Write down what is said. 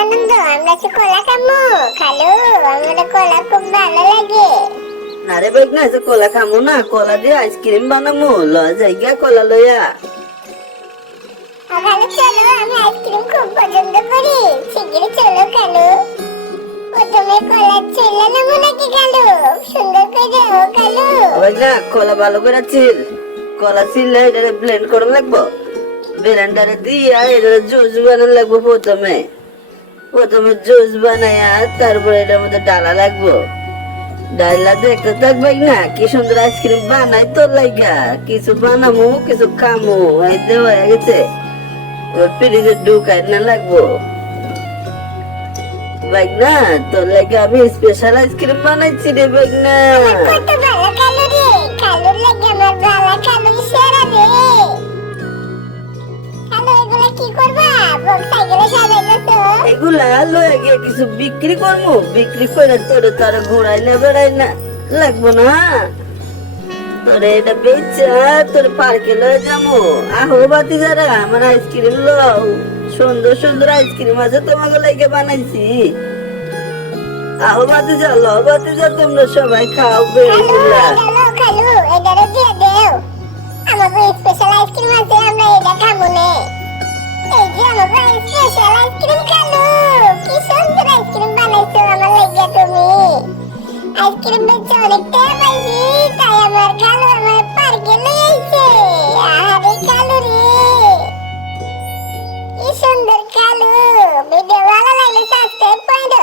আনন্দ, আমরা তো কলা খামু। খালু, আমার কলা খুব ভালো লাগে। আরে বেগনা এসে কলা খামো না, কলা দিয়ে আইসক্রিম বানামু, লয় জায়গা কলা লইয়া। খালু চলো, আমি আইসক্রিম খুব পছন্দ করি। শিগগিরই চলো খালু। প্রথমে কলা ছিলে নেবো নাকি খালু? সুন্দর করে দাও খালু। বেগনা কলা ভালো করে ছিল, কলা ছিলে এটা ব্লেন্ড করা লাগবো, ব্লেন্ডারে দিয়া এটা জুস বানানো লাগবো। প্রথমে প্রথমে জুস বানায়া তারপরে এটার মধ্যে ডালা লাগবো। ডাইলা দেখতে থাকবে না কি সুন্দর আইসক্রিম বানাই তোর লাইগা। কিছু বানামু কিছু খামু, এই দেওয়া হয়ে গেছে। ওর ফ্রিজে ঢুকাই না লাগবো। বাইগনা তোর লাগে আমি স্পেশাল আইসক্রিম বানাইছি রে বাইগনা। কত ভালো খালু রে, খালুর লাগে আমার ভালো খালু সেরা রে। খালু এগুলা কি করবা? বক্স সাইকেলে সাজাইতেছো? এগুলা লয়ে গিয়ে কিছু বিক্রি করবো, বিক্রি করে তোরে তার ঘোরাই না বেড়াই না লাগবো না। তোরে এটা বেচা তোর পার্কে লয়ে যাবো। আহো বাতি যারা আমার আইসক্রিম লও, সুন্দর সুন্দর আইসক্রিম আছে তোমাকে লাগে বানাইছি। আহো বাতি যা, লো বাতি যা, তোমরা সবাই খাও বেগুলা। খালু এটারে দিয়ে দেও। আমাকে স্পেশাল আইসক্রিম আছে, আমরা এটা খাবো নে। এই যে আমাকে স্পেশাল আইসক্রিম খালু। কি সুন্দর আইসক্রিম বানাইছো আমার লাগিয়া তুমি। আইসক্রিম বেচে অনেক টাকা পাইছি, তাই আমার খালু আমার পার্কে লয়ে আইছে। আরে খালু রে, কি সুন্দর খালু। ভিডিও ভালো লাগলে সাবস্ক্রাইব করে দাও।